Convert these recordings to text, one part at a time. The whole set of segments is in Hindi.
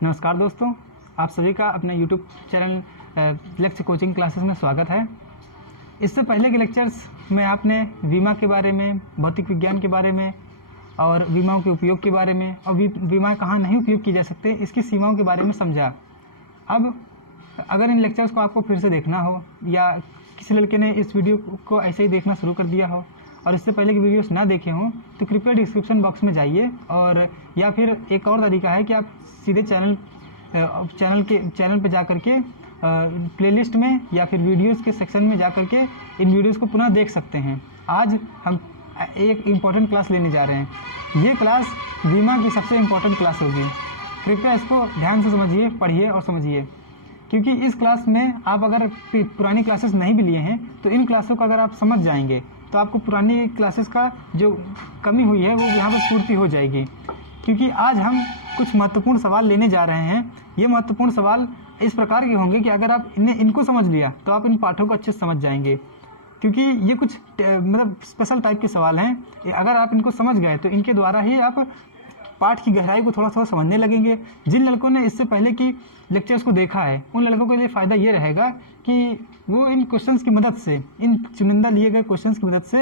नमस्कार दोस्तों, आप सभी का अपने YouTube चैनल लक्ष्य कोचिंग क्लासेस में स्वागत है। इससे पहले के लेक्चर्स में आपने बीमा के बारे में, भौतिक विज्ञान के बारे में और बीमाओं के उपयोग के बारे में और बीमा कहाँ नहीं उपयोग की जा सकते इसकी सीमाओं के बारे में समझा। अब अगर इन लेक्चर्स को आपको फिर से देखना हो या किसी लड़के ने इस वीडियो को ऐसे ही देखना शुरू कर दिया हो और इससे पहले की वीडियोस ना देखे हों तो कृपया डिस्क्रिप्शन बॉक्स में जाइए, और या फिर एक और तरीका है कि आप सीधे चैनल पे जा कर के प्लेलिस्ट में या फिर वीडियोस के सेक्शन में जा कर के इन वीडियोस को पुनः देख सकते हैं। आज हम एक इम्पॉर्टेंट क्लास लेने जा रहे हैं। ये क्लास बीमा की सबसे इम्पॉर्टेंट क्लास होगी। कृपया इसको ध्यान से समझिए, पढ़िए और समझिए, क्योंकि इस क्लास में आप अगर पुरानी क्लासेस नहीं भी लिए हैं तो इन क्लासों को अगर आप समझ जाएंगे तो आपको पुरानी क्लासेस का जो कमी हुई है वो यहाँ पर पूर्ति हो जाएगी। क्योंकि आज हम कुछ महत्वपूर्ण सवाल लेने जा रहे हैं। ये महत्वपूर्ण सवाल इस प्रकार के होंगे कि अगर आप इनको समझ लिया तो आप इन पाठों को अच्छे से समझ जाएंगे, क्योंकि ये कुछ मतलब स्पेशल टाइप के सवाल हैं। अगर आप इनको समझ गए तो इनके द्वारा ही आप पाठ की गहराई को थोड़ा थोड़ा समझने लगेंगे। जिन लड़कों ने इससे पहले की लेक्चर्स को देखा है उन लड़कों के लिए फ़ायदा ये रहेगा कि वो इन क्वेश्चंस की मदद से, इन चुनिंदा लिए गए क्वेश्चंस की मदद से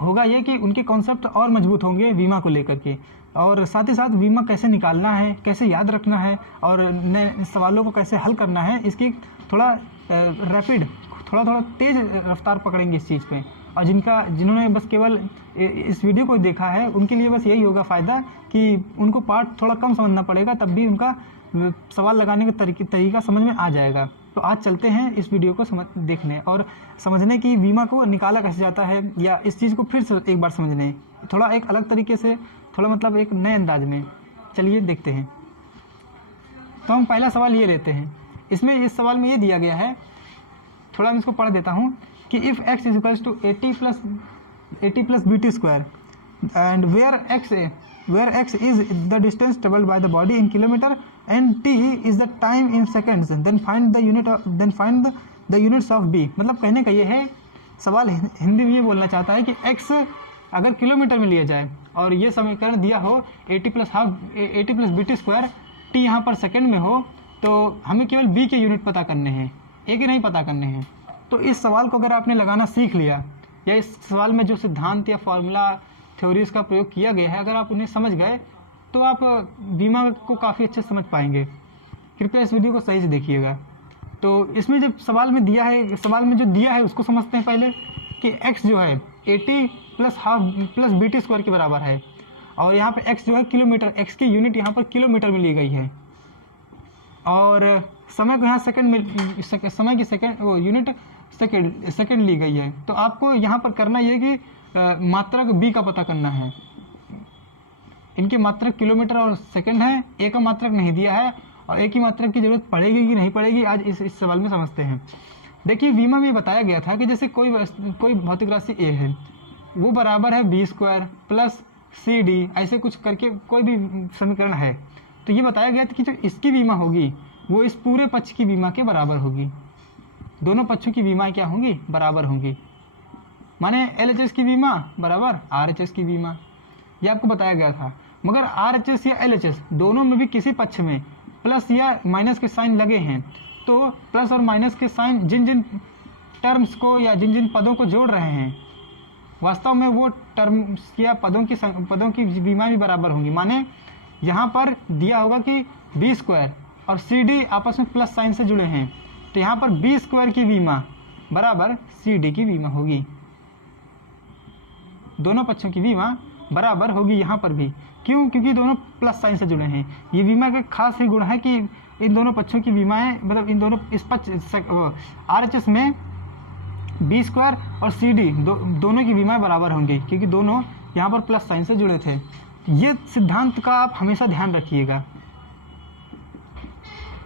होगा ये कि उनके कॉन्सेप्ट और मजबूत होंगे बीमा को लेकर के, और साथ ही साथ बीमा कैसे निकालना है, कैसे याद रखना है और नए सवालों को कैसे हल करना है, इसकी थोड़ा रैपिड, थोड़ा तेज़ रफ्तार पकड़ेंगे इस चीज़ पे। और जिन्होंने बस केवल इस वीडियो को देखा है उनके लिए बस यही होगा फ़ायदा कि उनको पार्ट थोड़ा कम समझना पड़ेगा, तब भी उनका सवाल लगाने का तरीका समझ में आ जाएगा। तो आज चलते हैं इस वीडियो को देखने और समझने की बीमा को निकाला कैसे जाता है, या इस चीज़ को फिर से एक बार समझने, थोड़ा एक अलग तरीके से, थोड़ा मतलब एक नए अंदाज में। चलिए देखते हैं। तो हम पहला सवाल ये लेते हैं। इस सवाल में ये दिया गया है, थोड़ा मैं इसको पढ़ देता हूँ कि if x is equals to 80 plus bt square and where x is the distance travelled by the body in kilometre and t is the time in seconds, then find the units of b। मतलब कहने का ये है, सवाल हिंदी में ये बोलना चाहता है कि x अगर किलोमीटर में लिया जाए और ये समीकरण दिया हो 80 प्लस bt स्क्वायर, t यहाँ पर सेकेंड में हो, तो हमें केवल b के यूनिट पता करने हैं, a के नहीं पता करने हैं। तो इस सवाल को अगर आपने लगाना सीख लिया, या इस सवाल में जो सिद्धांत या फॉर्मूला थ्योरीज का प्रयोग किया गया है अगर आप उन्हें समझ गए तो आप बीमा को काफ़ी अच्छे से समझ पाएंगे। कृपया इस वीडियो को सही से देखिएगा। तो इसमें जब सवाल में जो दिया है उसको समझते हैं पहले कि x जो है 80 प्लस bt स्क्वायर के बराबर है, और यहाँ पे x जो है किलोमीटर, x की यूनिट यहाँ पर किलोमीटर में ली गई है, और समय को यहाँ समय की यूनिट सेकेंड ली गई है। तो आपको यहाँ पर करना ये कि मात्रक b का पता करना है। इनके मात्रक किलोमीटर और सेकंड है, a का मात्रक नहीं दिया है, और a की मात्रक की जरूरत पड़ेगी कि नहीं पड़ेगी आज इस सवाल में समझते हैं। देखिए, बीमा में बताया गया था कि जैसे कोई भौतिक राशि a है, वो बराबर है b स्क्वायर प्लस cd, ऐसे कुछ करके कोई भी समीकरण है। तो ये बताया गया था कि जो इसकी बीमा होगी वो इस पूरे पक्ष की बीमा के बराबर होगी। दोनों पक्षों की बीमा क्या होंगी? बराबर होंगी। माने LHS की बीमा बराबर RHS की बीमा, ये आपको बताया गया था। मगर RHS या LHS दोनों में भी किसी पक्ष में प्लस या माइनस के साइन लगे हैं, तो प्लस और माइनस के साइन जिन टर्म्स को या जिन पदों को जोड़ रहे हैं, वास्तव में वो टर्म्स या पदों की बीमा भी बराबर होंगी। माने यहाँ पर दिया होगा कि b स्क्वायर और cd आपस में प्लस साइन से जुड़े हैं, तो यहाँ पर b स्क्वायर की बीमा बराबर cd की बीमा होगी। दोनों पक्षों की बीमा बराबर होगी यहाँ पर भी। क्यों? क्योंकि दोनों प्लस साइन से जुड़े हैं। ये बीमा का खास ही गुण है कि इन दोनों पक्षों की बीमाएं, मतलब इन दोनों इस पक्ष RHS में b स्क्वायर और cd दोनों की बीमाएं बराबर होंगी, क्योंकि दोनों यहाँ पर प्लस साइन से जुड़े थे। ये सिद्धांत का आप हमेशा ध्यान रखिएगा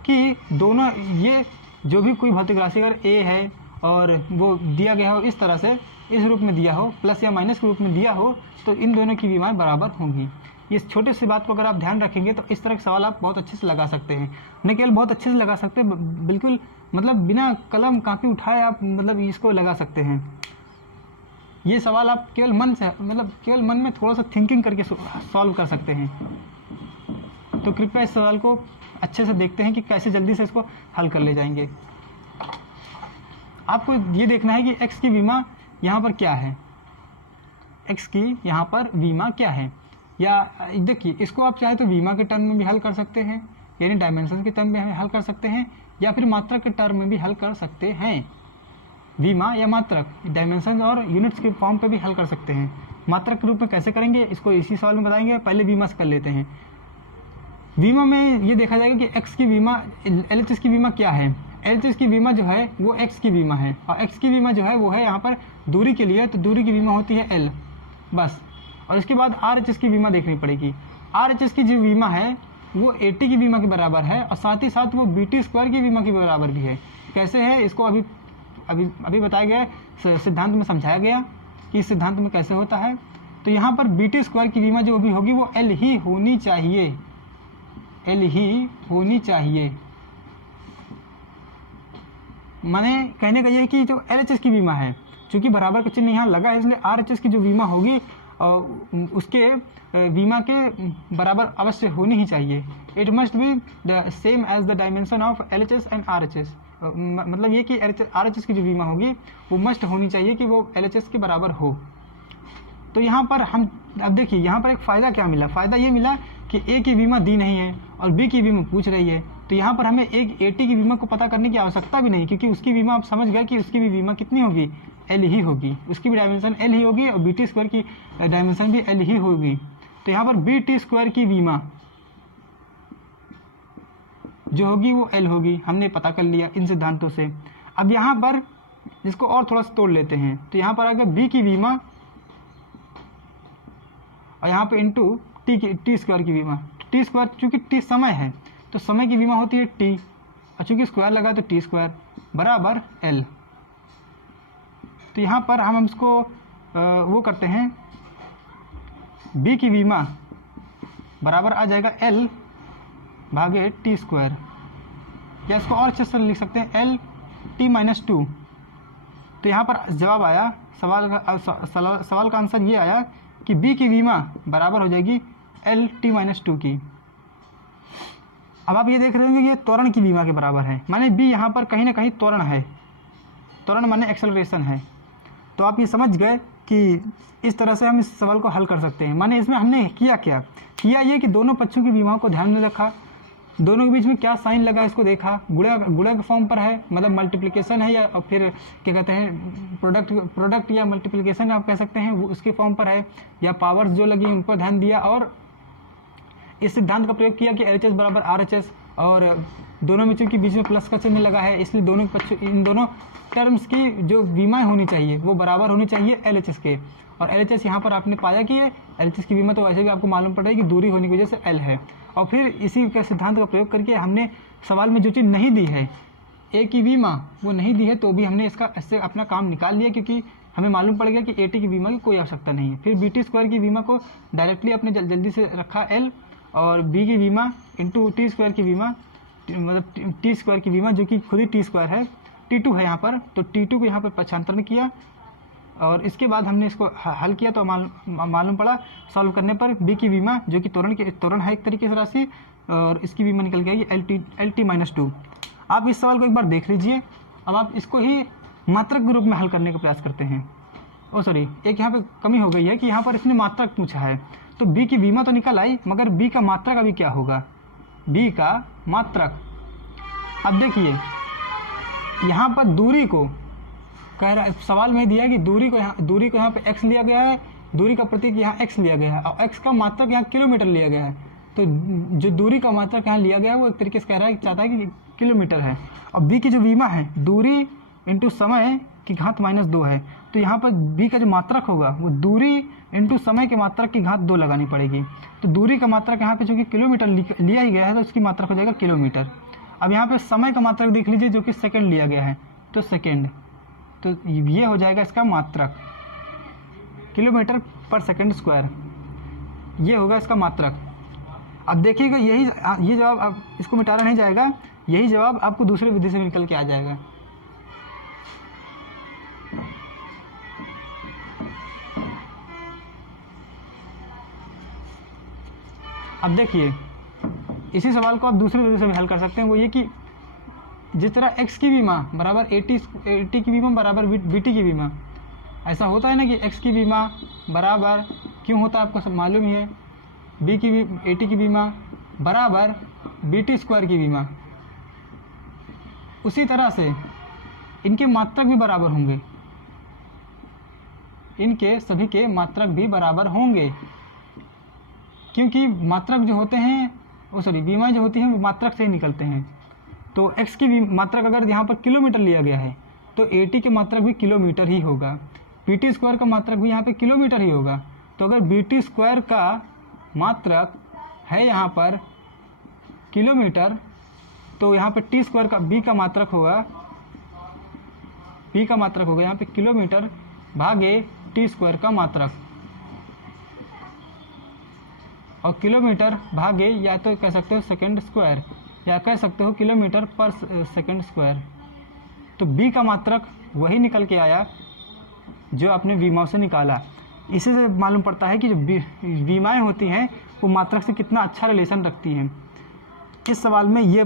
कि दोनों, ये जो भी कोई भौतिक राशि अगर a है और वो दिया गया हो इस तरह से, इस रूप में दिया हो, प्लस या माइनस के रूप में दिया हो, तो इन दोनों की बीमाएं बराबर होंगी। इस छोटे सी बात को अगर आप ध्यान रखेंगे तो इस तरह के सवाल आप बहुत अच्छे से लगा सकते हैं। न केवल बहुत अच्छे से लगा सकते हैं, बिल्कुल मतलब बिना कलम कापी उठाए आप मतलब इसको लगा सकते हैं। ये सवाल आप केवल मन में थोड़ा सा थिंकिंग करके सॉल्व कर सकते हैं। तो कृपया इस सवाल को अच्छे से देखते हैं कि कैसे जल्दी से इसको हल कर ले जाएंगे। आपको ये देखना है कि x की विमा यहाँ पर क्या है, x की यहाँ पर विमा क्या है। या देखिए, इसको आप चाहे तो विमा के टर्म में भी हल कर सकते हैं, यानी डायमेंशन के टर्म में हल कर सकते हैं, या फिर मात्रक के टर्म में भी हल कर सकते हैं। विमा या मात्रक, डायमेंशन और यूनिट्स के फॉर्म पे भी हल कर सकते हैं। मात्रक के रूप में कैसे करेंगे इसको इसी सवाल में बताएंगे। पहले विमा से कर लेते हैं। विमा में ये देखा जाएगा कि x की विमा, LHS की विमा क्या है। LHS की विमा जो है वो x की विमा है, और x की विमा जो है वो है यहाँ पर दूरी के लिए, तो दूरी की विमा होती है L बस। और इसके बाद RHS की विमा देखनी पड़ेगी। RHS की जो विमा है वो AT की विमा के बराबर है, और साथ ही साथ वो BT² की विमा के बराबर भी है। कैसे है इसको अभी बताया गया है, सिद्धांत में समझाया गया कि इस सिद्धांत में कैसे होता है। तो यहाँ पर BT² की विमा जो भी होगी वो L ही होनी चाहिए, L ही होनी चाहिए। माने कहने का ये है कि जो LHS की बीमा है, चूंकि बराबर का चिन्ह यहाँ लगा है, इसलिए RHS की जो बीमा होगी उसके बीमा के बराबर अवश्य होनी ही चाहिए। It must be the same as the dimension of LHS and RHS। मतलब ये कि RHS की जो बीमा होगी वो मस्ट होनी चाहिए कि वो LHS के बराबर हो। तो यहाँ पर हम अब देखिए, यहाँ पर एक फ़ायदा क्या मिला। फ़ायदा ये मिला कि A की बीमा दी नहीं है और B की बीमा पूछ रही है, तो यहाँ पर हमें एक AT की बीमा को पता करने की आवश्यकता भी नहीं, क्योंकि उसकी बीमा आप समझ गए कि उसकी भी बीमा कितनी होगी, L ही होगी। उसकी भी डायमेंशन L ही होगी और BT² की डायमेंशन भी L ही होगी। तो यहाँ पर BT² की बीमा जो होगी वो L होगी, हमने पता कर लिया इन सिद्धांतों से। अब यहाँ पर इसको और थोड़ा सा तोड़ लेते हैं, तो यहाँ पर आ गया B की बीमा और यहाँ पे इंटू T² की बीमा। T² चूँकि T समय है तो समय की बीमा होती है T, और चूँकि स्क्वायर लगा तो T² बराबर L। तो यहाँ पर हम इसको वो करते हैं, B की बीमा बराबर आ जाएगा L भागे T², या इसको और अच्छे से लिख सकते हैं LT-2। तो यहाँ पर जवाब आया, सवाल का आंसर ये आया कि B की बीमा बराबर हो जाएगी LT-2 की। अब आप ये देख रहे होंगे कि ये त्वरण की बीमा के बराबर है, माने B यहाँ पर कहीं ना कहीं त्वरण है, त्वरण माने एक्सेलरेशन है। तो आप ये समझ गए कि इस तरह से हम इस सवाल को हल कर सकते हैं। माने इसमें हमने किया ये कि दोनों पक्षों की बीमाओं को ध्यान में रखा, दोनों के बीच में क्या साइन लगा इसको देखा, गुणा के फॉर्म पर है, मतलब मल्टीप्लिकेशन है, या फिर क्या कहते हैं प्रोडक्ट या मल्टीप्लिकेशन आप कह सकते हैं, वो उसके फॉर्म पर है, या पावर्स जो लगी उन पर ध्यान दिया, और इस सिद्धांत का प्रयोग किया कि LHS बराबर RHS, और दोनों में चूंकि बीच में प्लस का चिन्ह लगा है, इसलिए इन दोनों टर्म्स की जो बीमाएं होनी चाहिए वो बराबर होनी चाहिए LHS के। और LHS यहाँ पर आपने पाया कि ये LHS की बीमा तो वैसे भी आपको मालूम पड़ रहा है कि दूरी होने की वजह से L है। और फिर इसी के सिद्धांत का प्रयोग करके हमने सवाल में जो चीज़ नहीं दी है, A की बीमा वो नहीं दी है, तो भी हमने इससे अपना काम निकाल लिया, क्योंकि हमें मालूम पड़ गया कि AT की बीमा की कोई आवश्यकता नहीं है। फिर BT² की बीमा को डायरेक्टली अपने जल्दी से रखा L, और B की बीमा इंटू T² की बीमा, मतलब T² की बीमा जो कि खुद ही T² है, T2 है यहाँ पर, तो T2 को यहाँ पर पक्षांतरण किया, और इसके बाद हमने इसको हल किया तो मालूम पड़ा सॉल्व करने पर B की बीमा जो कि त्वरण है एक तरीके से राशि, और इसकी बीमा निकल गई LT-2। आप इस सवाल को एक बार देख लीजिए। अब आप इसको ही मात्रक के रूप में हल करने का प्रयास करते हैं। एक यहाँ पे कमी हो गई है कि यहाँ पर इसने मात्रक पूछा है, तो B की बीमा तो निकल आई, मगर B का मात्रक अभी क्या होगा, B का मात्रक। अब देखिए यहाँ पर दूरी को कह रहा है, सवाल में दिया कि दूरी को यहाँ पे x लिया गया है, दूरी का प्रतीक यहाँ x लिया गया है, और x का मात्रक यहाँ किलोमीटर लिया गया है। तो जो दूरी का मात्रक यहाँ लिया गया है वो एक तरीके से कह रहा है, चाहता है कि किलोमीटर है। और B की जो बीमा है दूरी इंटू समय की घात -2 है, तो यहाँ पर B का जो मात्रक होगा वो दूरी इंटू समय के मात्रक की घात 2 लगानी पड़ेगी। तो दूरी का मात्रक यहाँ पे चूँकि किलोमीटर लिया ही गया है, तो उसकी मात्रक हो जाएगा किलोमीटर। अब यहाँ पे समय का मात्रक देख लीजिए जो कि सेकंड लिया गया है, तो सेकंड, तो ये हो जाएगा इसका मात्रक, किलोमीटर पर सेकंड स्क्वायर, ये होगा इसका मात्रक। अब देखिएगा ये जवाब, अब इसको मिटाना नहीं जाएगा, यही जवाब आपको दूसरी विधि से निकल के आ जाएगा। अब देखिए इसी सवाल को आप दूसरे तरीके से भी हल कर सकते हैं, वो ये कि जिस तरह x की बीमा बराबर 80 की बीमा बराबर bt की बीमा, ऐसा होता है ना कि x की बीमा बराबर क्यों होता है आपको सब मालूम ही है, 80 की बीमा बराबर bt स्क्वायर की बीमा। उसी तरह से इनके मात्रक भी बराबर होंगे, इनके सभी के मात्रक भी बराबर होंगे, क्योंकि मात्रक जो होते हैं बीमा जो होती है वो मात्रक से ही निकलते हैं। तो x की मात्रक अगर यहाँ पर किलोमीटर लिया गया है तो 80 के मात्रक भी किलोमीटर ही होगा, bt स्क्वायर का मात्रक भी यहाँ पे किलोमीटर ही होगा। तो अगर bt स्क्वायर का मात्रक है यहाँ पर किलोमीटर, तो यहाँ पे t स्क्वायर का b का मात्रक होगा यहाँ पे किलोमीटर भागे t स्क्वायर का मात्रक, और किलोमीटर भागे या तो कह सकते हो सेकंड स्क्वायर, या कह सकते हो किलोमीटर पर सेकंड स्क्वायर। तो b का मात्रक वही निकल के आया जो आपने विमाओं से निकाला। इसी से मालूम पड़ता है कि जो विमाएँ होती हैं वो मात्रक से कितना अच्छा रिलेशन रखती हैं। इस सवाल में ये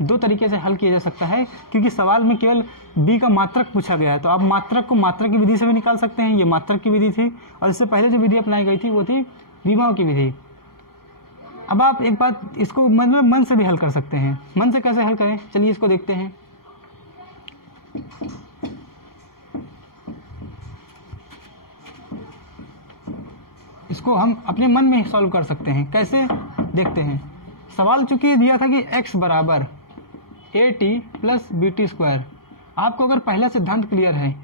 दो तरीके से हल किया जा सकता है, क्योंकि सवाल में केवल b का मात्रक पूछा गया है, तो आप मात्रक को मात्रक की विधि से भी निकाल सकते हैं। ये मात्रक की विधि थी, और इससे पहले जो विधि अपनाई गई थी वो थी विमाओं की विधि। अब आप एक बात इसको मतलब मन से भी हल कर सकते हैं। मन से कैसे हल करें, चलिए इसको देखते हैं। इसको हम अपने मन में ही सॉल्व कर सकते हैं, कैसे देखते हैं। सवाल चूंकि दिया था कि x बराबर 80 प्लस bt स्क्वायर। आपको अगर पहला सिद्धांत क्लियर है,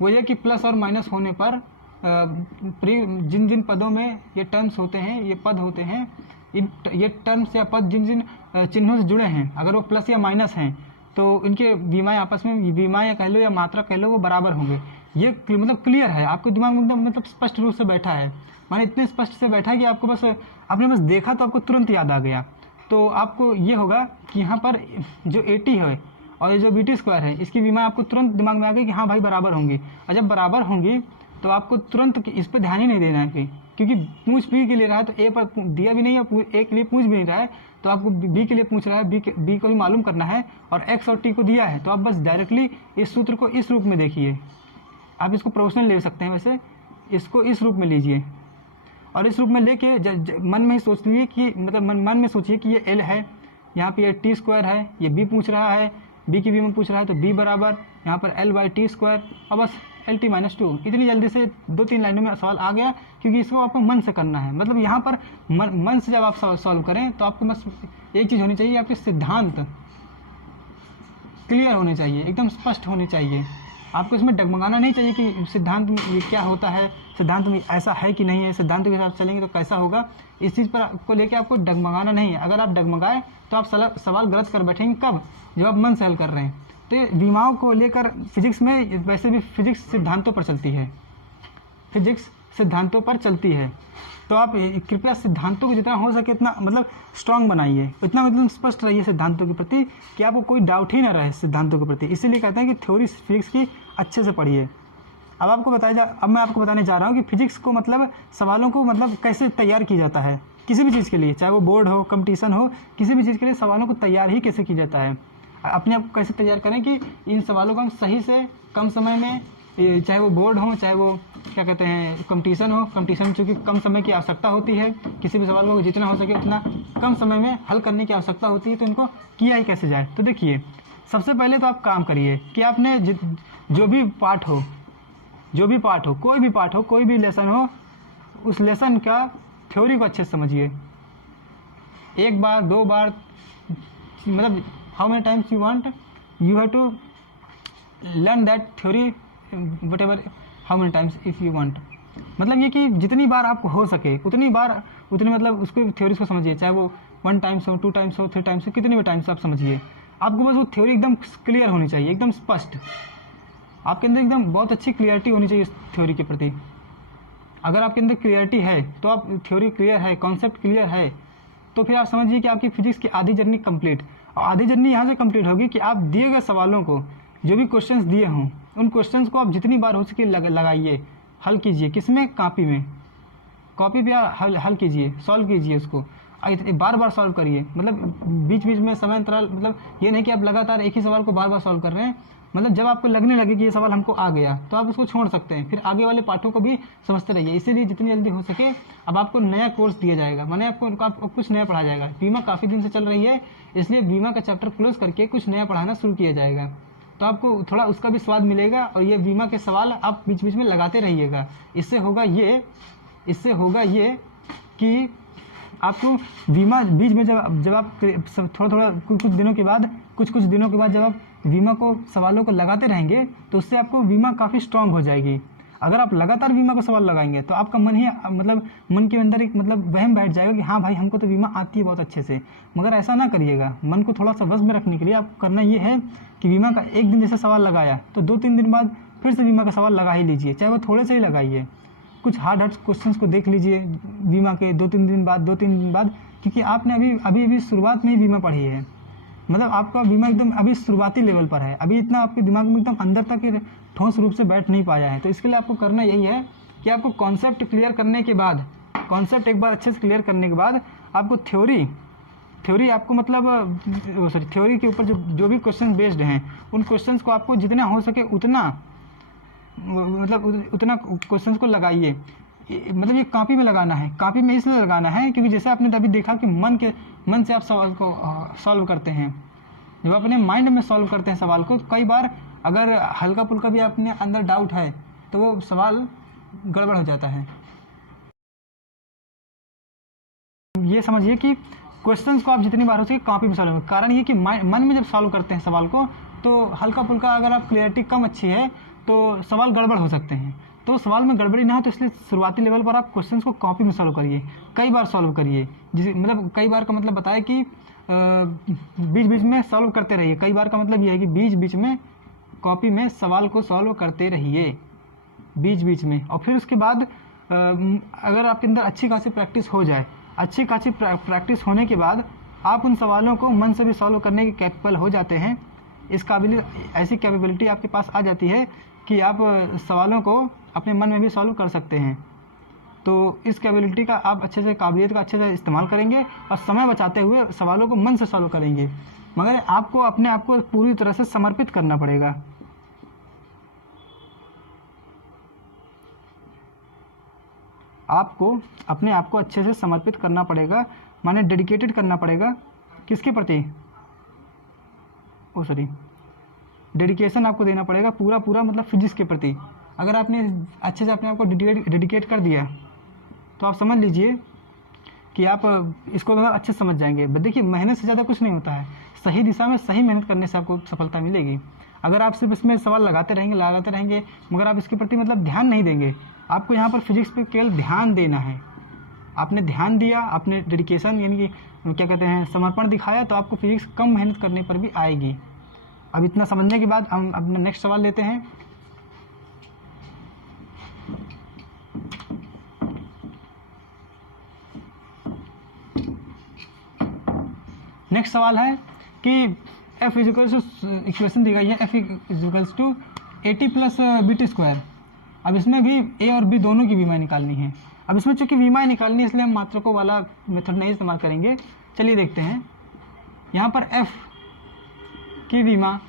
वो ये कि प्लस और माइनस होने पर जिन जिन पदों में ये टर्म्स होते हैं, ये पद होते हैं, ये टर्म्स या पद जिन जिन चिन्हों से जुड़े हैं, अगर वो प्लस या माइनस हैं तो इनके विमाएँ आपस में, विमाएँ कह लो या मात्रक कह लो, वो बराबर होंगे। ये मतलब क्लियर है, आपके दिमाग में एकदम मतलब स्पष्ट रूप से बैठा है, माने इतने स्पष्ट से बैठा है कि आपको बस आपने बस देखा तो आपको तुरंत याद आ गया। तो आपको ये होगा कि यहाँ पर जो 80 है और ये जो bt स्क्वायर है, इसकी विमा आपको तुरंत दिमाग में आ गई कि हाँ भाई बराबर होंगी। और जब बराबर होंगी तो आपको तुरंत इस पर ध्यान ही नहीं देना है, क्योंकि पूछ b के लिए रहा है तो a पर दिया भी नहीं है, a के लिए पूछ भी नहीं रहा है, तो आपको b के लिए पूछ रहा है, b को ही मालूम करना है, और x और t को दिया है। तो आप बस डायरेक्टली इस सूत्र को इस रूप में देखिए। आप इसको प्रोपोर्शनल ले सकते हैं, वैसे इसको इस रूप में लीजिए, और इस रूप में लेके मन में ही सोच लीजिए कि मतलब मन में सोचिए कि ये l है, यहाँ पे ये t स्क्वायर है, ये b पूछ रहा है, b की विमा पूछ रहा है, तो b बराबर यहाँ पर l बाई टी स्क्वायर, और बस LT माइनस 2। इतनी जल्दी से 2-3 लाइनों में सवाल आ गया, क्योंकि इसको आपको मन से करना है। मतलब यहाँ पर मन से जब आप सॉल्व करें तो आपको बस एक चीज़ होनी चाहिए, आपके सिद्धांत क्लियर होने चाहिए, एकदम स्पष्ट होने चाहिए। आपको इसमें डगमगाना नहीं चाहिए कि सिद्धांत में ये क्या होता है, सिद्धांत में ऐसा है कि नहीं है, सिद्धांत के हिसाब से चलेंगे तो कैसा होगा, इस चीज़ पर को लेके आपको डगमगाना नहीं है। अगर आप डगमगाए तो आप सवाल गलत कर बैठेंगे। कब? जब आप मन से हल कर रहे हैं। तो ये विमाओं को लेकर फिजिक्स में, वैसे भी फिजिक्स सिद्धांतों पर चलती है, फिजिक्स सिद्धांतों पर चलती है। तो आप कृपया सिद्धांतों को जितना हो सके इतना मतलब स्ट्रांग बनाइए, इतना मतलब स्पष्ट रहिए सिद्धांतों के प्रति कि आपको कोई डाउट ही ना रहे सिद्धांतों के प्रति। इसीलिए कहते हैं कि थ्योरी फिजिक्स की अच्छे से पढ़िए। अब मैं आपको बताने जा रहा हूँ कि फिजिक्स को मतलब सवालों को मतलब कैसे तैयार किया जाता है किसी भी चीज़ के लिए, चाहे वो बोर्ड हो, कंपटीशन हो, किसी भी चीज़ के लिए सवालों को तैयार ही कैसे किया जाता है। अपने आप को कैसे तैयार करें कि इन सवालों को हम सही से कम समय में, चाहे वो बोर्ड हो, चाहे वो क्या कहते हैं कंपटीशन हो, कंपटीशन चूँकि कम समय की आवश्यकता होती है, किसी भी सवाल को जितना हो सके उतना कम समय में हल करने की आवश्यकता होती है, तो इनको किया ही कैसे जाए। तो देखिए, सबसे पहले तो आप काम करिए कि आपने जो भी पार्ट हो, कोई भी लेसन हो, उस लेसन का थ्योरी को अच्छे से समझिए। एक बार, 2 बार, मतलब how many times you want, you have to learn that theory whatever how many times if you want। मतलब ये कि जितनी बार आपको हो सके उतनी मतलब उसको थ्योरीज को समझिए, चाहे वो 1 टाइम्स हो, 2 टाइम्स हो, 3 टाइम्स हो, कितनी भी टाइम्स आप समझिए। आपको बस वो थ्योरी एकदम क्लियर होनी चाहिए, एकदम स्पष्ट, आपके अंदर एकदम बहुत अच्छी क्लियरिटी होनी चाहिए इस थ्योरी के प्रति। अगर आपके अंदर क्लियरिटी है तो आप थ्योरी क्लियर है, कॉन्सेप्ट क्लियर है, तो फिर आप समझिए कि आपकी फिजिक्स की आधी जर्नी कंप्लीट। और आधी जर्नी यहाँ से कंप्लीट होगी कि आप दिए गए सवालों को, जो भी क्वेश्चंस दिए हों, उन क्वेश्चंस को आप जितनी बार हो सके लगाइए, हल कीजिए। किसमें? कॉपी में, कॉपी पे हल कीजिए, सॉल्व कीजिए उसको। बार बार सॉल्व करिए, मतलब बीच बीच में समय अंतराल, मतलब ये नहीं कि आप लगातार एक ही सवाल को बार बार सॉल्व कर रहे हैं। मतलब जब आपको लगने लगे कि ये सवाल हमको आ गया तो आप उसको छोड़ सकते हैं, फिर आगे वाले पाठों को भी समझते रहिए। इसीलिए जितनी जल्दी हो सके अब आपको नया कोर्स दिया जाएगा, माने आपको कुछ नया पढ़ाया जाएगा। बीमा काफ़ी दिन से चल रही है, इसलिए बीमा का चैप्टर क्लोज करके कुछ नया पढ़ाना शुरू किया जाएगा, तो आपको थोड़ा उसका भी स्वाद मिलेगा। और ये बीमा के सवाल आप बीच बीच में लगाते रहिएगा। इससे होगा ये कि आपको बीमा बीच में जब आप थोड़ा कुछ दिनों के बाद जब आप बीमा को सवालों को लगाते रहेंगे तो उससे आपको बीमा काफ़ी स्ट्रांग हो जाएगी। अगर आप लगातार बीमा को सवाल लगाएंगे तो आपका मन ही मतलब मन के अंदर एक मतलब वहम बैठ जाएगा कि हाँ भाई हमको तो बीमा आती है बहुत अच्छे से। मगर ऐसा ना करिएगा। मन को थोड़ा सा वश में रखने के लिए आपको करना ये है कि बीमा का एक दिन जैसे सवाल लगाया तो 2-3 दिन बाद फिर से बीमा का सवाल लगा ही लीजिए, चाहे वो थोड़े से ही लगाइए। कुछ हार्ड क्वेश्चंस को देख लीजिए बीमा के 2-3 दिन बाद, क्योंकि आपने अभी शुरुआत में ही बीमा पढ़ी है। मतलब आपका बीमा एकदम अभी शुरुआती लेवल पर है, अभी इतना आपके दिमाग में एकदम अंदर तक ठोस रूप से बैठ नहीं पाया है। तो इसके लिए आपको करना यही है कि आपको कॉन्सेप्ट क्लियर करने के बाद, कॉन्सेप्ट एक बार अच्छे से क्लियर करने के बाद आपको थ्योरी आपको मतलब थ्योरी के ऊपर जो भी क्वेश्चन बेस्ड हैं उन क्वेश्चंस को आपको जितना हो सके उतना क्वेश्चंस को लगाइए। मतलब ये कॉपी में लगाना है। कॉपी में इसलिए लगाना है क्योंकि जैसे आपने अभी देखा कि मन से आप सवाल को सॉल्व करते हैं। जब अपने माइंड में सॉल्व करते हैं सवाल को, कई बार अगर हल्का फुल्का भी अपने अंदर डाउट है तो वो सवाल गड़बड़ हो जाता है। ये समझिए कि क्वेश्चंस को आप जितनी बार हो सके कॉपी में सॉल्व करें। कारण ये कि मन में जब सॉल्व करते हैं सवाल को तो हल्का फुल्का अगर आप क्लियरिटी कम अच्छी है तो सवाल गड़बड़ हो सकते हैं। तो सवाल में गड़बड़ी ना हो तो इसलिए शुरुआती लेवल पर आप क्वेश्चंस को कॉपी में सॉल्व करिए, कई बार सॉल्व करिए। मतलब कई बार का मतलब बताया कि बीच बीच में सॉल्व करते रहिए। कई बार का मतलब ये है कि बीच बीच में कॉपी में सवाल को सॉल्व करते रहिए बीच बीच में। और फिर उसके बाद अगर आपके अंदर अच्छी खासी प्रैक्टिस हो जाए, अच्छी खासी प्रैक्टिस होने के बाद आप उन सवालों को मन से भी सॉल्व करने के कैपेबल हो जाते हैं। ऐसी कैपेबिलिटी आपके पास आ जाती है कि आप सवालों को अपने मन में भी सॉल्व कर सकते हैं। तो इस कैपेबिलिटी का आप काबिलियत का अच्छे से इस्तेमाल करेंगे और समय बचाते हुए सवालों को मन से सॉल्व करेंगे। मगर आपको अपने आप को पूरी तरह से समर्पित करना पड़ेगा। आपको अपने आप को अच्छे से समर्पित करना पड़ेगा, माने डेडिकेटेड करना पड़ेगा। किसके प्रति? डेडिकेशन आपको देना पड़ेगा पूरा मतलब फिजिक्स के प्रति। अगर आपने अच्छे से अपने आप को डेडिकेट कर दिया तो आप समझ लीजिए कि आप इसको मतलब अच्छे से समझ जाएंगे। देखिए मेहनत से ज़्यादा कुछ नहीं होता है, सही दिशा में सही मेहनत करने से आपको सफलता मिलेगी। अगर आप सिर्फ इसमें सवाल लगाते रहेंगे मगर आप इसके प्रति मतलब ध्यान नहीं देंगे, आपको यहाँ पर फिजिक्स पे केवल ध्यान देना है। आपने ध्यान दिया, आपने डेडिकेशन यानी कि क्या कहते हैं समर्पण दिखाया, तो आपको फिजिक्स कम मेहनत करने पर भी आएगी। अब इतना समझने के बाद हम अपना नेक्स्ट सवाल लेते हैं। नेक्स्ट सवाल है कि f इक्वेशन दी गई है f = 80 + bt²। अब इसमें भी a और b दोनों की विमाएँ निकालनी है। अब इसमें चूंकि विमाएँ निकालनी है इसलिए हम मात्रकों वाला मेथड नहीं इस्तेमाल करेंगे। चलिए देखते हैं। यहाँ पर f की विमा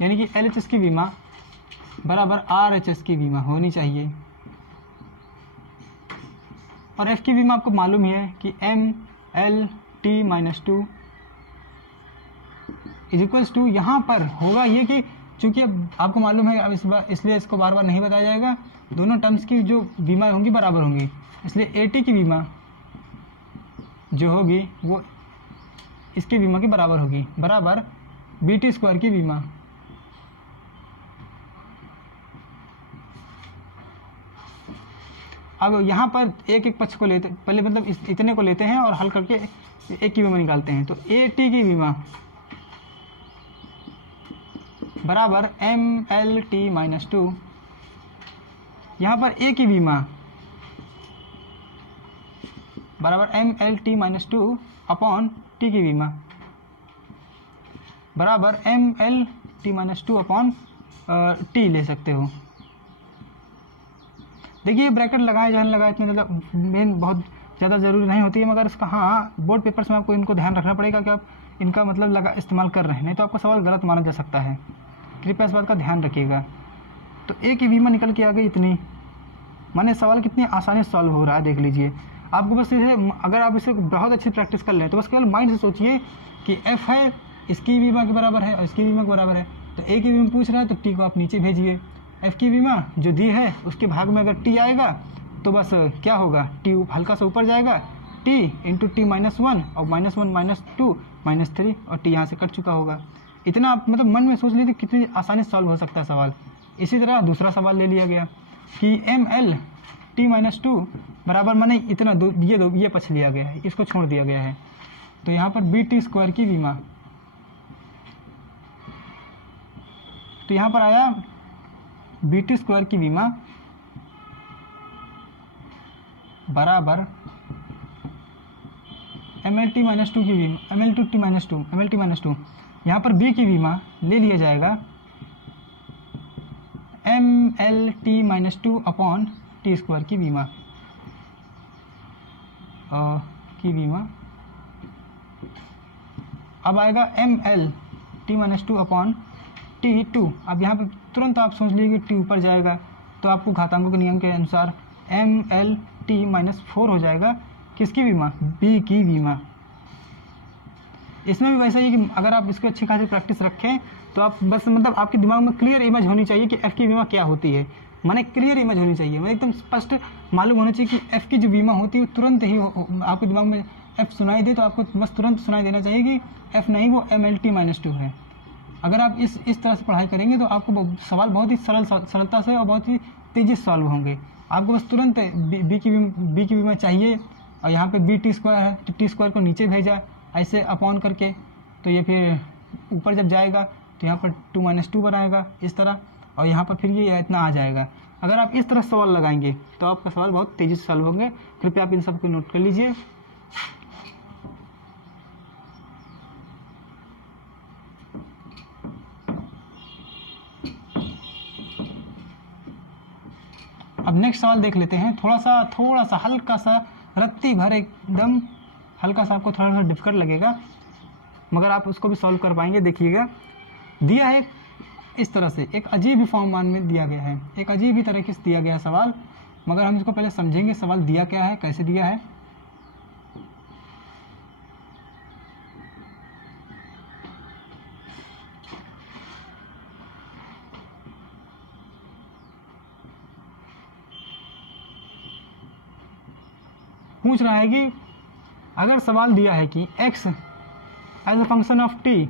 यानी कि LHS की विमा बराबर RHS की विमा होनी चाहिए। और f की विमा आपको मालूम ही है कि MLT-2 = यहाँ पर होगा ये कि चूंकि अब आपको मालूम है, अब इसलिए इसको बार बार नहीं बताया जाएगा। दोनों टर्म्स की जो विमा होंगी बराबर होंगी, इसलिए AT की विमा जो होगी वो इसकी विमा के बराबर होगी, बराबर BT² की विमा। अब यहाँ पर एक पक्ष को लेते पहले मतलब इतने को लेते हैं और हल करके एक की विमा निकालते हैं। तो AT की विमा बराबर MLT-2। यहाँ पर A की विमा बराबर MLT-2 अपॉन T की विमा बराबर MLT-2 अपॉन T ले सकते हो। देखिए ब्रैकेट लगाए जहाँ लगाए इतने मतलब मेन बहुत ज़्यादा ज़रूरी नहीं होती है, मगर इसका हाँ बोर्ड पेपर्स में आपको इनको ध्यान रखना पड़ेगा कि आप इनका मतलब इस्तेमाल कर रहे हैं, नहीं तो आपका सवाल गलत माना जा सकता है। कृपया इस बात का ध्यान रखिएगा। तो एक ही बीमा निकल के आ गई इतनी, माने सवाल कितनी आसानी से सॉल्व हो रहा है देख लीजिए। आपको बस इसे, अगर आप इसे बहुत अच्छी प्रैक्टिस कर लें तो बस केवल माइंड से सोचिए कि एफ है इसकी बीमा के बराबर है और इसकी बीमा के बराबर है, तो ए की बीमा पूछ रहा है तो टी को आप नीचे भेजिए। एफ की बीमा जो दी है उसके भाग में अगर टी आएगा तो बस क्या होगा, टी हल्का सा ऊपर जाएगा, टी इंटू टी -1 और -1 -2 -3 और टी यहाँ से कट चुका होगा। इतना आप मतलब मन में सोच लीजिए कितनी आसानी से सॉल्व हो सकता है सवाल। इसी तरह दूसरा सवाल ले लिया गया कि ml t-2 बराबर माने इतना ये पछ लिया गया है, इसको छोड़ दिया गया है। तो यहाँ पर BT² की बीमा, तो यहाँ पर आया BT² की बीमा बराबर MLT-2 की बीमा, MLT-2 यहाँ पर B की बीमा ले लिया जाएगा MLT-2 अपॉन T² की बीमा अब आएगा MLT-2 अपॉन T2। अब यहाँ पे तुरंत आप सोच लीजिए कि T ऊपर जाएगा तो आपको घातांकों के नियम के अनुसार MLT-4 हो जाएगा किसकी बीमा, B की बीमा। इसमें भी वैसा ही कि अगर आप इसको अच्छी खासी प्रैक्टिस रखें तो आप बस मतलब आपके दिमाग में क्लियर इमेज होनी चाहिए कि एफ़ की बीमा क्या होती है, माने क्लियर इमेज होनी चाहिए, मतलब एकदम स्पष्ट मालूम होना चाहिए कि एफ़ की जो बीमा होती है वो तुरंत ही आपके दिमाग में एफ़ सुनाई दे तो आपको बस तुरंत सुनाई देना चाहिए कि एफ़ नहीं वो MLT-2 है। अगर आप इस तरह से पढ़ाई करेंगे तो आपको सवाल बहुत ही सरलता से और बहुत ही तेज़ी से सॉल्व होंगे। आपको बस तुरंत बी की बीमा चाहिए और यहाँ पे BT² है तो T² को नीचे भेजा ऐसे अपॉन करके, तो ये फिर ऊपर जब जाएगा तो यहाँ पर 2 - 2 बनाएगा इस तरह, और यहाँ पर फिर ये इतना आ जाएगा। अगर आप इस तरह सवाल लगाएंगे तो आपका सवाल बहुत तेज़ी से सॉल्व होंगे। कृपया आप इन सबको नोट कर लीजिए। अब नेक्स्ट सवाल देख लेते हैं। थोड़ा सा हल्का सा रत्ती भर एकदम हल्का सा आपको थोड़ा सा डिफिकल्ट लगेगा, मगर आप उसको भी सॉल्व कर पाएंगे। देखिएगा, दिया है इस तरह से, एक अजीब ही फॉर्म मान में दिया गया है, एक अजीब ही तरीके से दिया गया है सवाल, मगर हम इसको पहले समझेंगे सवाल दिया क्या है, कैसे दिया है। पूछ रहा है कि अगर सवाल दिया है कि x as a function of t,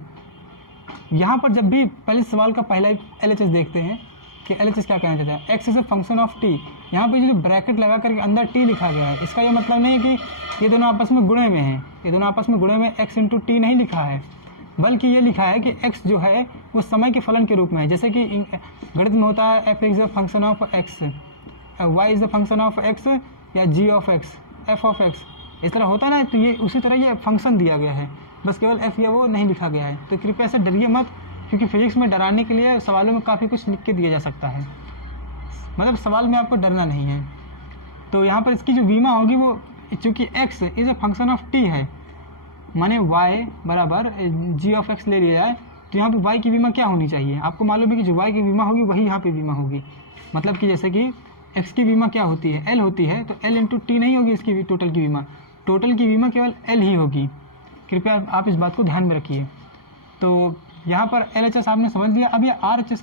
यहाँ पर जब भी पहले सवाल का पहला LHS देखते हैं कि LHS क्या कहना चाहता है, x is a function of t। यहाँ पर जो ब्रैकेट लगा करके अंदर t लिखा गया है, इसका ये मतलब नहीं है कि ये दोनों आपस में गुणे में हैं, ये दोनों आपस में गुणे में x इंटू टी नहीं लिखा है, बल्कि ये लिखा है कि x जो है वो समय के फलन के रूप में है। जैसे कि गणित में होता है f is a function of x, y is a function of x या g of x, f of x, इस तरह होता है ना, तो ये उसी तरह ये फंक्शन दिया गया है, बस केवल f या वो नहीं लिखा गया है। तो कृपया से डरिए मत, क्योंकि फिजिक्स में डराने के लिए सवालों में काफ़ी कुछ लिख के दिया जा सकता है, मतलब सवाल में आपको डरना नहीं है। तो यहाँ पर इसकी जो बीमा होगी वो, चूँकि x is a function of t है, माने y बराबर g ऑफ x ले लिया जाए, तो यहाँ पर y की बीमा क्या होनी चाहिए, आपको मालूम है कि जो y की बीमा होगी वही यहाँ पर बीमा होगी। मतलब कि जैसे कि x की बीमा क्या होती है, l होती है, तो l इंटू टी नहीं होगी इसकी टोटल की बीमा, टोटल की बीमा केवल l ही होगी। कृपया आप इस बात को ध्यान में रखिए। तो यहाँ पर LHS आपने समझ लिया। अब ये RHS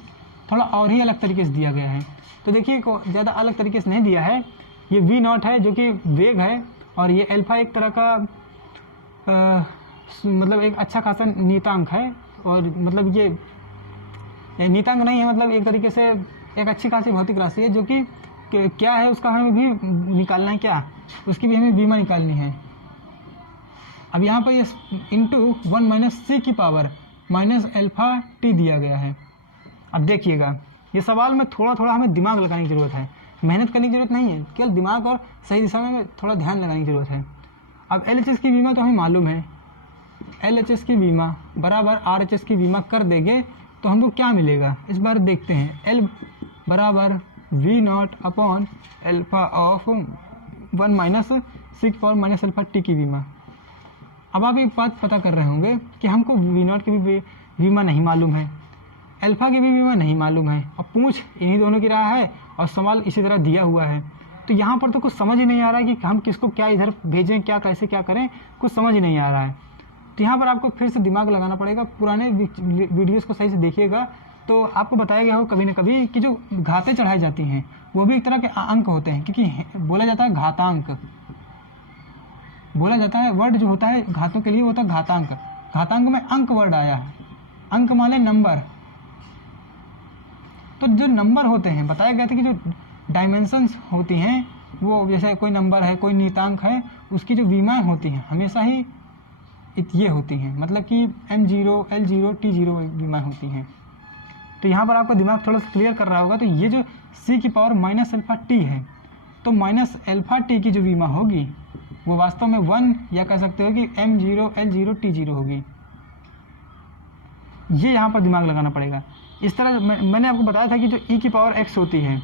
थोड़ा और ही अलग तरीके से दिया गया है। तो देखिए को ज़्यादा अलग तरीके से नहीं दिया है, ये V0 है जो कि वेग है, और ये अल्फा एक तरह का मतलब एक अच्छा खासा नीतांक है, और मतलब ये नीतांक नहीं है, मतलब एक तरीके से एक अच्छी खासी भौतिक राशि है जो कि क्या है उसका हमें भी निकालना है, क्या उसकी भी हमें बीमा निकालनी है। अब यहाँ पर ये इंटू 1 - c की पावर माइनस अल्फा टी दिया गया है। अब देखिएगा, ये सवाल में थोड़ा थोड़ा हमें दिमाग लगाने की ज़रूरत है, मेहनत करने की ज़रूरत नहीं है, केवल दिमाग और सही दिशा में थोड़ा ध्यान लगाने की ज़रूरत है। अब LHS की बीमा तो हमें मालूम है, LHS की बीमा बराबर RHS की बीमा कर देंगे तो हमको क्या मिलेगा इस बार देखते हैं। L बराबर V0 अपॉन अल्फा ऑफ 1 - सी की पावर माइनस अल्फा टी की वीमा। अब आप एक बात पता कर रहे होंगे कि हमको वी नॉट की भी वीमा नहीं मालूम है, अल्फा की भी वीमा नहीं मालूम है, और पूछ इन्हीं दोनों की रहा है और सवाल इसी तरह दिया हुआ है। तो यहाँ पर तो कुछ समझ ही नहीं आ रहा है कि हम किसको क्या इधर भेजें, क्या कैसे क्या करें, कुछ समझ ही नहीं आ रहा है। तो यहाँ पर आपको फिर से दिमाग लगाना पड़ेगा, पुराने वीडियोज़ को सही से देखिएगा तो आपको बताया गया हो कभी न कभी कि जो घातें चढ़ाई जाती हैं वो भी एक तरह के अंक होते हैं, क्योंकि बोला जाता है घातांक, बोला जाता है वर्ड जो होता है घातों के लिए होता है घातांक। घातांक में अंक वर्ड आया है, अंक माने नंबर। तो जो नंबर होते हैं बताया गया था कि जो डायमेंशंस होती हैं वो जैसे कोई नंबर है, कोई नीतांक है, उसकी जो वीमाएँ होती हैं हमेशा ही ये होती हैं, मतलब कि M0, L0, T0 वीमाएँ होती हैं। तो यहाँ पर आपका दिमाग थोड़ा सा क्लियर कर रहा होगा। तो ये जो सी की पावर माइनस अल्फा टी है, तो माइनस अल्फा टी की जो वीमा होगी वो वास्तव में 1 या कह सकते हो कि M0, L0, T0 होगी। ये यहाँ पर दिमाग लगाना पड़ेगा। इस तरह मैंने आपको बताया था कि जो e की पावर x होती है,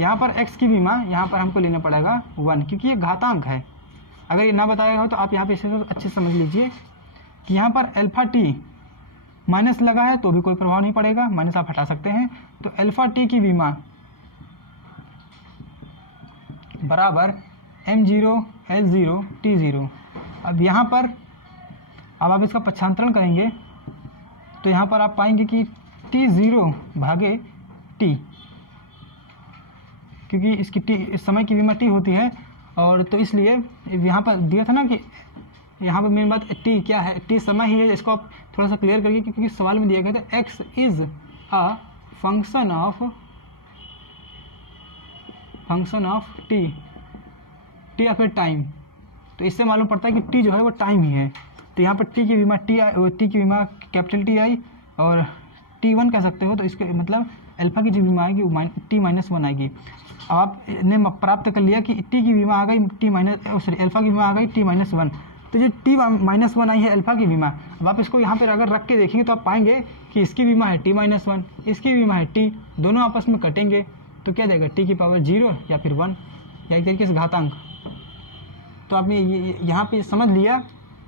यहाँ पर x की वीमा यहाँ पर हमको लेना पड़ेगा 1, क्योंकि ये घातांक है। अगर ये ना बताया हो तो आप यहाँ पे इसे अच्छे से समझ लीजिए कि यहाँ पर अल्फा टी माइनस लगा है तो भी कोई प्रभाव नहीं पड़ेगा, माइनस आप हटा सकते हैं। तो अल्फा टी की वीमा बराबर M0, L0, T0। अब यहाँ पर अब आप इसका पक्षांतरण करेंगे तो यहाँ पर आप पाएंगे कि T0 भागे T, क्योंकि इसकी इस समय की वीमा T होती है, और तो इसलिए यहाँ पर दिया था ना कि यहाँ पर मेन बात T क्या है, T समय ही है। इसको आप थोड़ा सा क्लियर करिए क्योंकि सवाल में दिया गया था x is a function of T या फिर टाइम। तो इससे मालूम पड़ता है कि टी जो है वो टाइम ही है। तो यहाँ पर टी की वीमा टी की वीमा कैपिटल टी आई और T1 कह सकते हो। तो इसके मतलब अल्फा की जो वीमा आएगी वो T-1 आएगी। अब आपने प्राप्त कर लिया कि टी की वीमा आ गई अल्फा की वीमा आ गई T-1। तो जो T-1 आई है अल्फा की वीमा, अब आप इसको यहाँ पर अगर रख के देखेंगे तो आप पाएंगे कि इसकी वीमा है T-1, इसकी वीमा है T, दोनों आपस में कटेंगे तो क्या देगा T की पावर 0 या फिर 1, या एक तरीके से घातांक। तो आपने यहाँ पे समझ लिया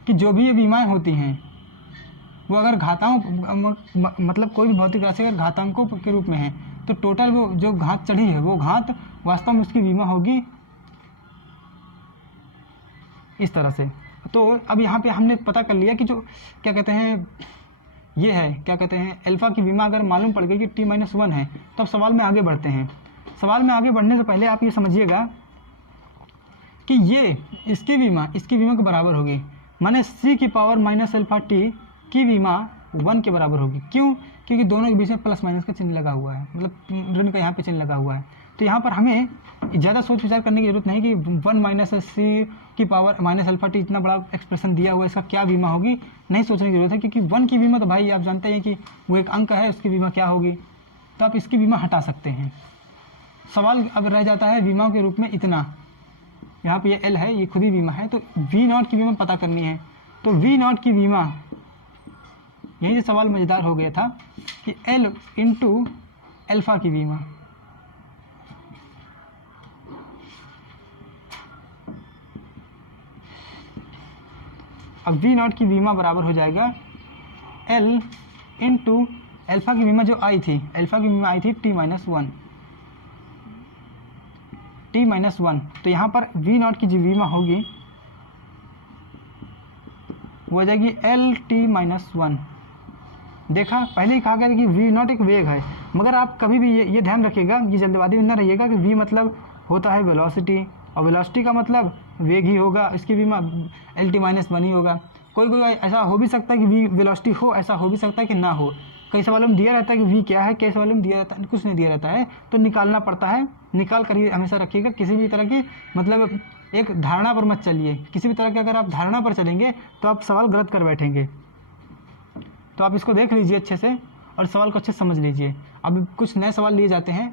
कि जो भी ये बीमाएँ होती हैं वो अगर घातांक मतलब कोई भी भौतिक राशि अगर घातांकों के रूप में है तो टोटल वो जो घात चढ़ी है वो घात वास्तव में उसकी बीमा होगी इस तरह से। तो अब यहाँ पे हमने पता कर लिया कि जो क्या कहते हैं ये है क्या कहते हैं अल्फा की बीमा अगर मालूम पड़ गई कि T-1 है, तो अब सवाल में आगे बढ़ते हैं। सवाल में आगे बढ़ने से पहले आप ये समझिएगा कि ये इसकी वीमा के बराबर होगी, माने सी की पावर माइनस अल्फा टी की वीमा 1 के बराबर होगी। क्यों? क्योंकि दोनों के बीच में प्लस माइनस का चिन्ह लगा हुआ है, मतलब ऋण का यहाँ पे चिन्ह लगा हुआ है। तो यहाँ पर हमें ज़्यादा सोच विचार करने की जरूरत नहीं कि 1 माइनस सी की पावर माइनस अल्फा टी इतना बड़ा एक्सप्रेशन दिया हुआ है, इसका क्या बीमा होगी, नहीं सोचने की जरूरत है। क्योंकि 1 की बीमा तो भाई आप जानते हैं कि वो एक अंक है, उसकी बीमा क्या होगी, तो आप इसकी बीमा हटा सकते हैं। सवाल अब रह जाता है बीमा के रूप में इतना, यहाँ पे ये L है, ये खुद ही बीमा है, तो V0 की बीमा पता करनी है। तो V0 की बीमा यही से सवाल मज़ेदार हो गया था कि L इंटू अल्फा की बीमा। अब V0 की बीमा बराबर हो जाएगा L इंटू अल्फा की बीमा जो आई थी, अल्फा की बीमा आई थी T-1। तो यहाँ पर V0 की जो बीमा होगी वो हो जाएगी LT-1। देखा, पहले ही कहा गया था कि V0 एक वेग है, मगर आप कभी भी ये ध्यान रखिएगा, ये जल्दबाजी में न रहिएगा कि V मतलब होता है वेलोसिटी, और वेलोसिटी का मतलब वेग ही होगा, इसकी बीमा LT-1 ही होगा। कोई ऐसा हो भी सकता है कि V वेलोसिटी हो, ऐसा हो भी सकता है कि ना हो। कई सवालों में दिया रहता है कि V क्या है, कई सवालों में दिया रहता है कुछ नहीं दिया रहता है, तो निकालना पड़ता है। निकाल कर ही हमेशा रखिएगा, किसी भी तरह की मतलब एक धारणा पर मत चलिए। किसी भी तरह की अगर आप धारणा पर चलेंगे तो आप सवाल गलत कर बैठेंगे। तो आप इसको देख लीजिए अच्छे से और सवाल को अच्छे से समझ लीजिए। अब कुछ नए सवाल लिए जाते हैं,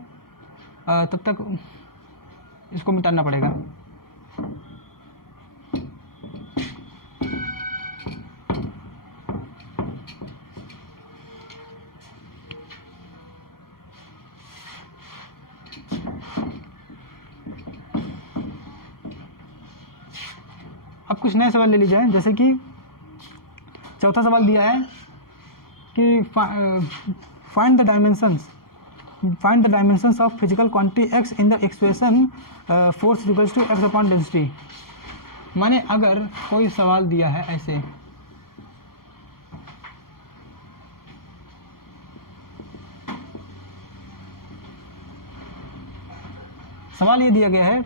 तब तक इसको मिटाना पड़ेगा। कुछ नए सवाल ले लीजिए, जैसे कि चौथा सवाल दिया है कि find the dimensions of physical quantity x in the expression force equals to x upon density. माने अगर कोई सवाल दिया है ऐसे, सवाल ये दिया गया है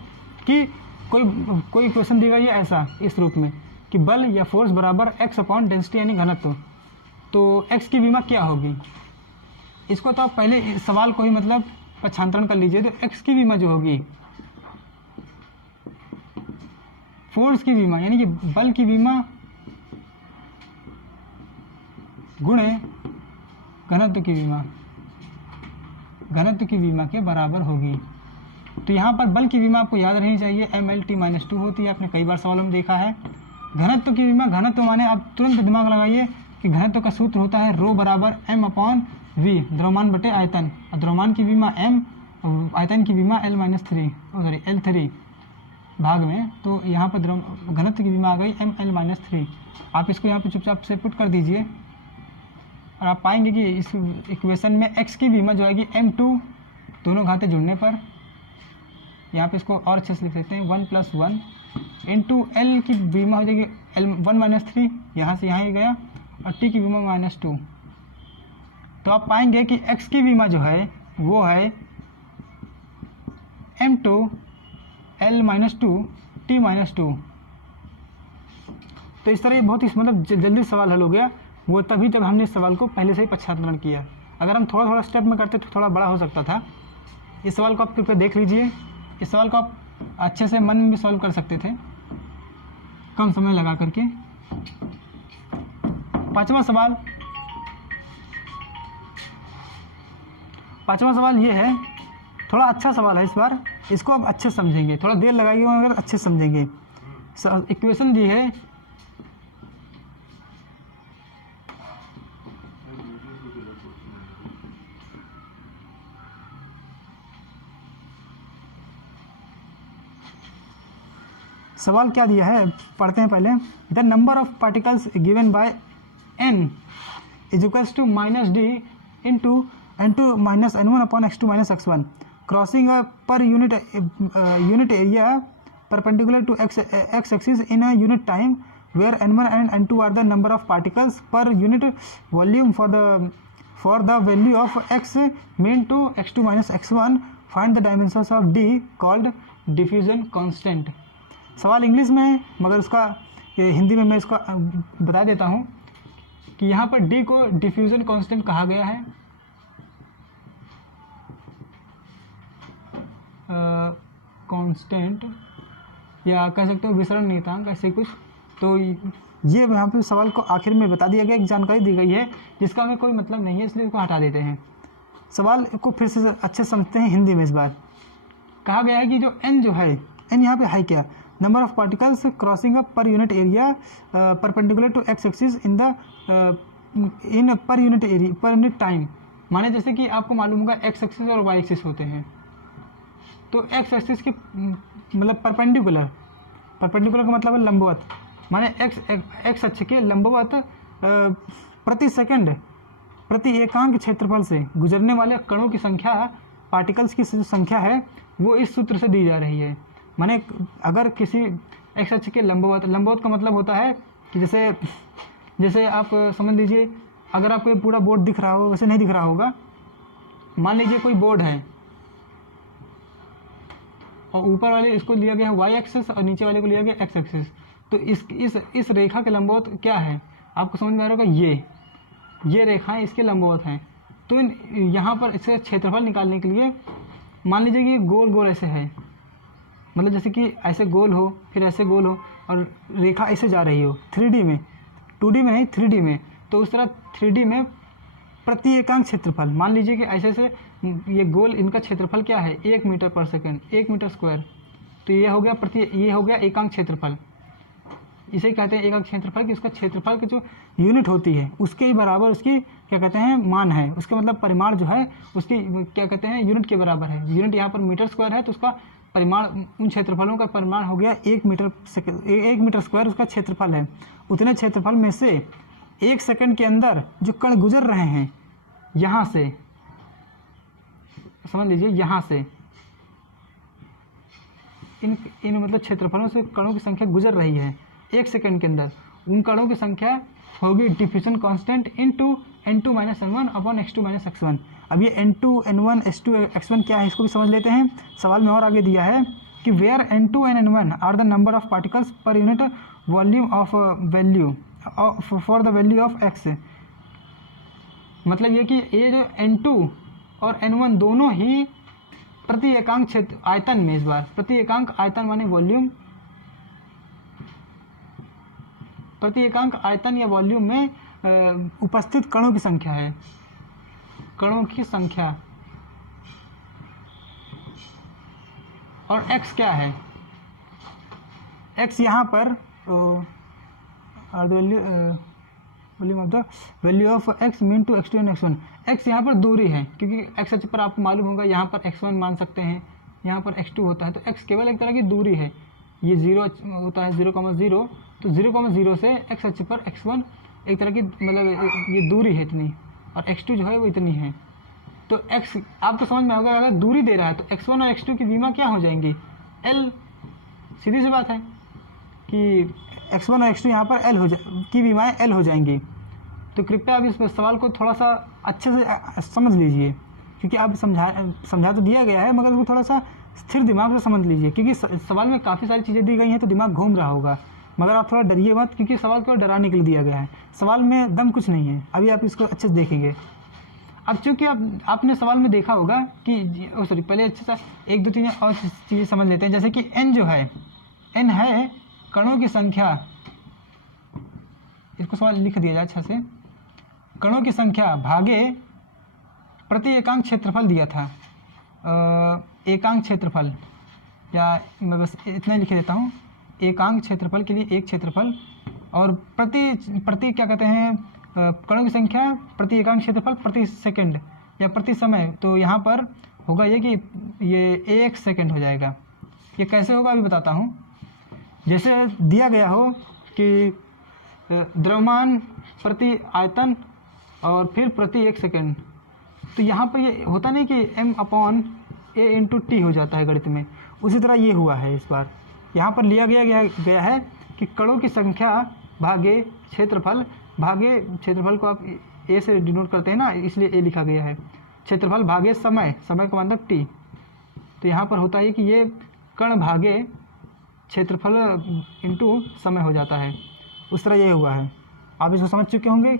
कि कोई इक्वेशन दी गई है ऐसा इस रूप में कि बल या फोर्स बराबर x अपॉन डेंसिटी यानी घनत्व, तो x की विमा क्या होगी। इसको तो आप पहले इस सवाल को ही मतलब पक्षांतरण कर लीजिए, तो x की विमा जो होगी फोर्स की विमा यानी कि बल की विमा गुणे घनत्व की विमा के बराबर होगी। तो यहाँ पर बल की विमा आपको याद रहनी चाहिए, mLt-2 होती है, आपने कई बार सवालों में देखा है। घनत्व की विमा, घनत्व माने आप तुरंत दिमाग लगाइए कि घनत्व का सूत्र होता है रो बराबर m अपॉन v, द्रव्यमान बटे आयतन, और द्रव्यमान की विमा m, आयतन की विमा L3 भाग में, तो यहाँ पर घनत्व की विमा आ गई mL-3। आप इसको यहाँ पर चुपचाप से पुट कर दीजिए और आप पाएंगे कि इस इक्वेशन में x की विमा जो आएगी m2, दोनों घाते जुड़ने पर यहाँ पे इसको और अच्छे से लिख सकते हैं 1 + 1 इंटू एल की विमा हो जाएगी L1-3, यहाँ से यहाँ ही गया, और t की विमा -2। तो आप पाएंगे कि x की विमा जो है वो है m2 L-2 t-2। तो इस तरह ये बहुत ही मतलब जल्दी सवाल हल हो गया, वो तभी जब हमने इस सवाल को पहले से ही पक्षांतरण किया। अगर हम थोड़ा थोड़ा स्टेप में करते तो थोड़ा बड़ा हो सकता था। इस सवाल को आप कृपया देख लीजिए, इस सवाल को आप अच्छे से मन में भी सॉल्व कर सकते थे कम समय लगा करके। पांचवा सवाल ये है, थोड़ा अच्छा सवाल है इस बार, इसको आप अच्छे समझेंगे, थोड़ा देर लगाइए मगर अच्छे समझेंगे। इक्वेशन दी है सवाल क्या दिया है पढ़ते हैं पहले। The number of particles given by n is equals to -d into n2 - n1 upon x2 - x1 crossing per unit area perpendicular to x axis in a unit time where n1 and n2 are the number of particles per unit volume for the value of x mean to x2 - x1 find the dimensions of d called diffusion constant. सवाल इंग्लिश में है मगर उसका हिंदी में मैं इसको बता देता हूँ कि यहाँ पर d को डिफ्यूजन कांस्टेंट कहा गया है। कांस्टेंट या कह सकते हो विसरण नियतांक, ऐसे कुछ। तो ये यहाँ पे सवाल को आखिर में बता दिया गया, एक जानकारी दी गई है जिसका हमें कोई मतलब नहीं है, इसलिए इसको हटा देते हैं। सवाल को फिर से अच्छे समझते हैं हिंदी में। इस बार कहा गया है कि जो n जो है, n यहाँ पे है क्या, number of particles crossing up per unit area perpendicular to x axis in per unit time. माने जैसे कि आपको मालूम होगा x एक्सिस और y एक्सिस होते हैं, तो x एक्सिस की मतलब परपेंडिकुलर का मतलब है लंबवत, माने x अक्ष के लंबवत प्रति सेकंड प्रति एकांक क्षेत्रफल से गुजरने वाले कणों की संख्या, पार्टिकल्स की संख्या है वो इस सूत्र से दी जा रही है। माने अगर किसी x अक्ष के लंबवत का मतलब होता है कि जैसे आप समझ लीजिए, अगर आपको ये पूरा बोर्ड दिख रहा हो, वैसे नहीं दिख रहा होगा, मान लीजिए कोई बोर्ड है और ऊपर वाले इसको लिया गया है y एक्सिस और नीचे वाले को लिया गया x एक्सिस, तो इस रेखा के लंबवत क्या है आपको समझ में आ रहा होगा, ये रेखाएं इसके लंबवत हैं। तो यहाँ पर इसका क्षेत्रफल निकालने के लिए मान लीजिए कि गोल गोल ऐसे है, मतलब जैसे कि ऐसे गोल हो फिर ऐसे गोल हो और रेखा ऐसे जा रही हो 3D में, 2D में नहीं 3D में, तो उस तरह 3D में प्रति एकांक क्षेत्रफल मान लीजिए कि ऐसे से ये गोल, इनका क्षेत्रफल क्या है 1 मीटर पर सेकंड, 1 मीटर स्क्वायर। तो ये हो गया एकांक क्षेत्रफल, इसे ही कहते हैं एकांक क्षेत्रफल कि उसका क्षेत्रफल की जो यूनिट होती है उसके ही बराबर उसकी क्या कहते हैं मान है, उसका मतलब परिमाण जो है उसकी क्या कहते हैं यूनिट के बराबर है। यूनिट यहाँ पर मीटर स्क्वायर है तो उसका परिमाण, उन क्षेत्रफलों का परिमाण हो गया 1 मीटर स्क्वायर उसका क्षेत्रफल है। उतने क्षेत्रफल में से 1 सेकंड के अंदर जो कण गुजर रहे हैं यहाँ से, समझ लीजिए यहाँ से इन मतलब क्षेत्रफलों से कणों की संख्या गुजर रही है 1 सेकंड के अंदर, उन कणों की संख्या होगी diffusion constant into n2 - n1 upon x2 - x1। अब ये n2 n1 s2 x1 क्या है इसको भी समझ लेते हैं। सवाल में और आगे दिया है कि where n2 and n1 are the number of particles per unit volume of value for the value of x। मतलब ये कि ये जो n2 और n1 दोनों ही प्रति एकांक क्षेत्र आयतन में, इस बार प्रति एकांक आयतन माने वॉल्यूम, प्रति एकांक आयतन या वॉल्यूम में उपस्थित कणों की संख्या है, कणों की संख्या। और x क्या है, x यहाँ पर volume of the value of x mean to x2 and x1। x यहाँ पर दूरी है, क्योंकि x अक्ष पर आपको मालूम होगा यहाँ पर x1 मान सकते हैं, यहाँ पर x2 होता है, तो x केवल एक तरह की दूरी है। ये 0 होता है 0,0, तो 0,0 से x अक्ष पर x1 एक तरह की मतलब ये दूरी है इतनी, और x2 जो है वो इतनी है। तो x आपको समझ में होगा, अगर दूरी दे रहा है तो x1 और x2 की विमा क्या हो जाएंगी, l। सीधी सी बात है कि x1 और x2 यहाँ पर l की विमाएँ l हो जाएंगी। तो कृपया आप इस सवाल को थोड़ा सा अच्छे से समझ लीजिए, क्योंकि आप समझा तो दिया गया है, मगर वो थोड़ा सा स्थिर दिमाग से समझ लीजिए, क्योंकि सवाल में काफ़ी सारी चीज़ें दी गई हैं तो दिमाग घूम रहा होगा। मगर आप थोड़ा डरिए मत, क्योंकि सवाल को डराने के लिए दिया गया है। सवाल में दम कुछ नहीं है, अभी आप इसको अच्छे से देखेंगे। अब चूँकि आपने सवाल में देखा होगा कि सॉरी पहले अच्छे से 1 2 3 और चीज़ें समझ लेते हैं। जैसे कि n जो है, n है कणों की संख्या, इसको सवाल लिख दिया जाए अच्छा से, कणों की संख्या भागे प्रति एकांक क्षेत्रफल दिया था, एकांक क्षेत्रफल, या मैं बस इतना ही लिख देता हूँ, एकांक क्षेत्रफल के लिए एक क्षेत्रफल, और प्रति क्या कहते हैं कणों की संख्या प्रति एकांक क्षेत्रफल प्रति सेकंड या प्रति समय। तो यहाँ पर होगा ये कि ये 1 सेकंड हो जाएगा। ये कैसे होगा अभी बताता हूँ। जैसे दिया गया हो कि द्रव्यमान प्रति आयतन और फिर प्रति 1 सेकंड, तो यहाँ पर ये होता नहीं कि m/a/t हो जाता है गणित में, उसी तरह ये हुआ है। इस बार यहाँ पर लिया गया है कि कणों की संख्या भागे क्षेत्रफल, भागे क्षेत्रफल को आप a से डिनोट करते हैं ना, इसलिए a लिखा गया है, क्षेत्रफल भागे समय, समय का मतलब t। तो यहाँ पर होता है कि ये कण भागे क्षेत्रफल इंटू समय हो जाता है, उस तरह ये हुआ है। आप इसको समझ चुके होंगे।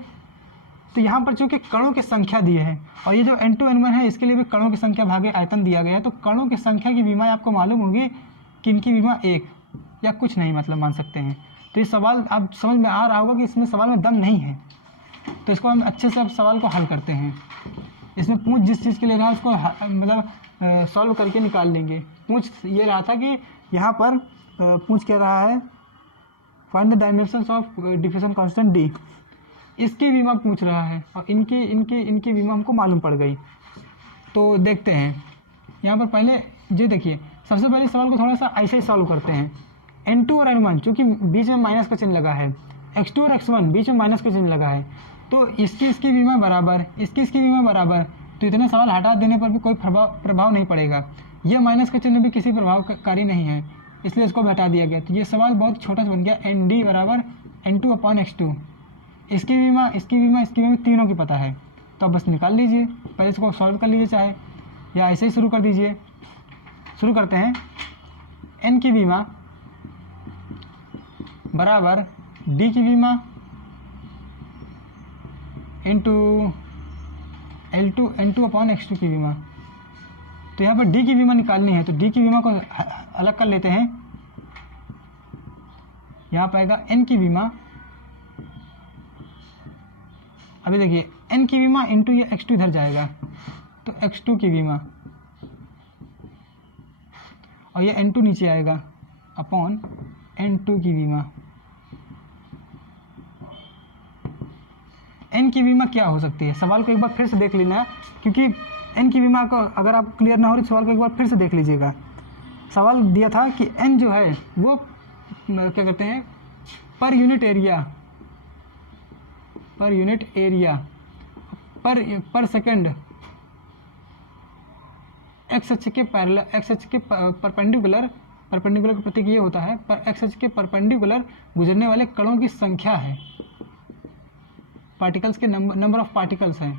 तो यहाँ पर चूँकि कणों की संख्या दिए हैं, और ये जो n2 n1 है इसके लिए भी कणों की संख्या भागे आयतन दिया गया है, तो कणों की संख्या की विमा आपको मालूम होगी कि इनकी विमा 1 या कुछ नहीं मतलब मान सकते हैं। तो ये सवाल आप समझ में आ रहा होगा कि इसमें सवाल में दम नहीं है। तो इसको हम अच्छे से अब सवाल को हल करते हैं। इसमें पूछ जिस चीज़ के लिए रहा उसको मतलब सॉल्व करके निकाल लेंगे। पूछ ये रहा था कि यहाँ पर पूछ क्या रहा है, find the dimensions of diffusion constant d। इसकी विमा पूछ रहा है, और इनकी विमा हमको मालूम पड़ गई। तो देखते हैं यहाँ पर पहले जी देखिए, सबसे पहले सवाल को थोड़ा सा ऐसे ही सॉल्व करते हैं। n2 और n1 चूँकि बीच में माइनस का चिन्ह लगा है, x2 और x1 बीच में माइनस का चिन्ह लगा है, तो इसकी विमा बराबर, इसकी विमा बराबर, तो इतने सवाल हटा देने पर भी कोई प्रभाव नहीं पड़ेगा। यह माइनस का चिन्ह भी किसी प्रभावकारी नहीं है, इसलिए इसको भी हटा दिया गया। तो ये सवाल बहुत छोटा सा बन गया, nd बराबर n2/x2। इसकी विमा तीनों की पता है, तो अब बस निकाल लीजिए। पहले इसको सॉल्व कर लीजिए चाहे, या ऐसे ही शुरू कर दीजिए। शुरू करते हैं। n की विमा बराबर d की विमा इंटू n2/x2 की विमा। तो यहाँ पर d की विमा निकालनी है, तो d की विमा को अलग कर लेते हैं। यहाँ पर आएगा n की विमा, अभी देखिए n की विमा इंटू ये x2 इधर जाएगा, तो x2 की विमा, और ये n2 नीचे आएगा अपॉन n2 की विमा। n की विमा क्या हो सकती है, सवाल को एक बार फिर से देख लेना, क्योंकि n की विमा को अगर आप क्लियर ना हो रही सवाल को एक बार फिर से देख लीजिएगा। सवाल दिया था कि n जो है वो क्या कहते हैं पर यूनिट एरिया पर सेकंड एक्स अक्ष के परपेंडिकुलर का प्रतीक ये होता है, पर एक्स अक्ष के परपेंडिकुलर गुजरने वाले कणों की संख्या है, पार्टिकल्स के नंबर ऑफ पार्टिकल्स हैं।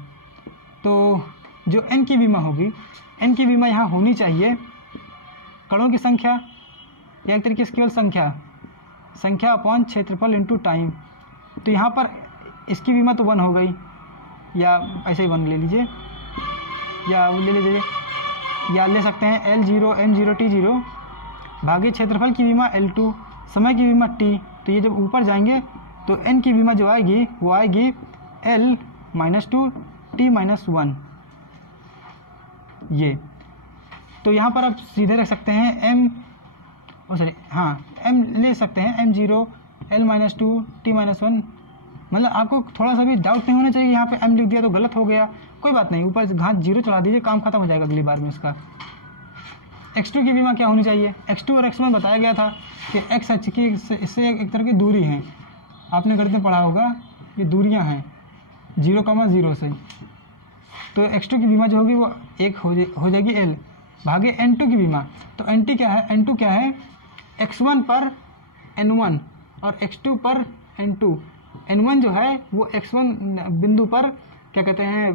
तो जो n की विमा होगी, n की विमा यहाँ होनी चाहिए कणों की संख्या या एक तरीके से केवल संख्या अपॉन क्षेत्रफल इंटू टाइम। तो यहाँ पर इसकी विमा तो 1 हो गई, या ऐसे ही 1 ले लीजिए, या ले लीजिए, या ले सकते हैं L0 M0 T0 भागे क्षेत्रफल की विमा L2, समय की विमा T। तो ये जब ऊपर जाएंगे तो n की विमा जो आएगी वो आएगी L-2 T-1 ये। तो यहाँ पर आप सीधे रख सकते हैं m ले सकते हैं M0 L-2 T-1। मतलब आपको थोड़ा सा भी डाउट नहीं होना चाहिए यहाँ पे m लिख दिया तो गलत हो गया, कोई बात नहीं, ऊपर घात 0 चला दीजिए, काम खत्म हो जाएगा अगली बार में इसका। x2 की विमा क्या होनी चाहिए, x2 और x1 बताया गया था कि x अक्ष की इससे एक तरह की दूरी है, आपने गणित में पढ़ा होगा, ये दूरियां हैं 0,0 से। तो x2 की विमा जो होगी वो 1 हो जाएगी l भागे n2 की विमा। तो n2 क्या है x1 पर n1 और x2 पर n2। n1 जो है वो x1 बिंदु पर क्या कहते हैं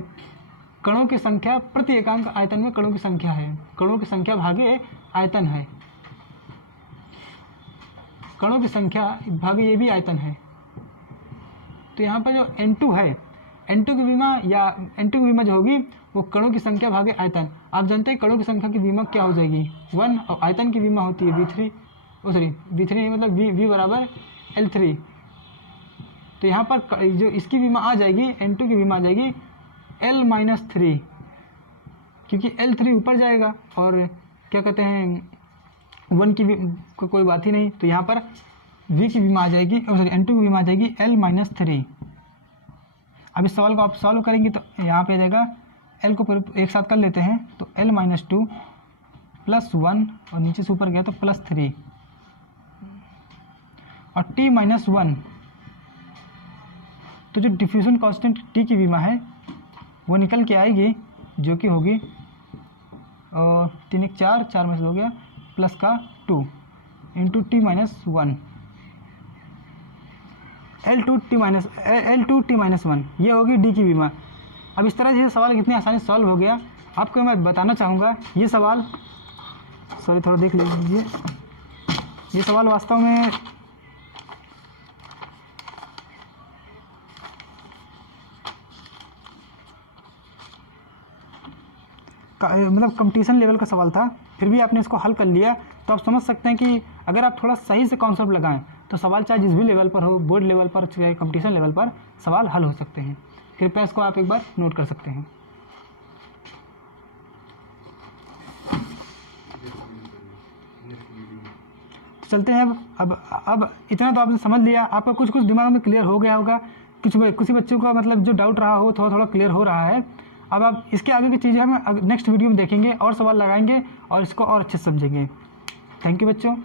कणों की संख्या प्रति एकांक आयतन में कणों की संख्या है, कणों की संख्या भागे आयतन है, कणों की संख्या भागे ये भी आयतन है। तो यहाँ पर जो n2 है, n2 की विमा जो होगी वो कणों की संख्या भागे आयतन। आप जानते हैं कणों की संख्या की विमा क्या हो जाएगी 1, और आयतन की विमा होती है v3 नहीं मतलब v बराबर L3। तो यहाँ पर जो इसकी विमा आ जाएगी n2 की विमा आ जाएगी L-3, क्योंकि L3 ऊपर जाएगा और क्या कहते हैं 1 की कोई बात ही नहीं। तो यहाँ पर v की विमा आ जाएगी n2 की विमा आ जाएगी L-3। अब इस सवाल को आप सॉल्व करेंगे तो यहाँ पे आ जाएगा L को एक साथ कर लेते हैं तो L-2 + 1 और नीचे से ऊपर गया तो +3 और T-1। तो जो डिफ्यूजन कांस्टेंट T की विमा है वो निकल के आएगी जो कि होगी 3 1 4 में से हो गया प्लस का 2 इंटू T-1 L2 T-1 ये होगी D की विमा। अब इस तरह से सवाल कितनी आसानी से सॉल्व हो गया आपको मैं बताना चाहूँगा। ये सवाल थोड़ा देख लीजिए, ये सवाल वास्तव में मतलब कंपटीशन लेवल का सवाल था, फिर भी आपने इसको हल कर लिया। तो आप समझ सकते हैं कि अगर आप थोड़ा सही से कॉन्सेप्ट लगाएं तो सवाल चाहे जिस भी लेवल पर हो, बोर्ड लेवल पर चाहे कंपटीशन लेवल पर, सवाल हल हो सकते हैं। कृपया इसको आप एक बार नोट कर सकते हैं। तो चलते हैं अब इतना तो आपने समझ लिया, आपका कुछ दिमाग में क्लियर हो गया होगा, कुछ बच्चों का मतलब जो डाउट रहा हो थोड़ा क्लियर हो रहा है। अब आप इसके आगे की चीज़ें हम नेक्स्ट वीडियो में देखेंगे और सवाल लगाएंगे और इसको और अच्छे से समझेंगे। थैंक यू बच्चों।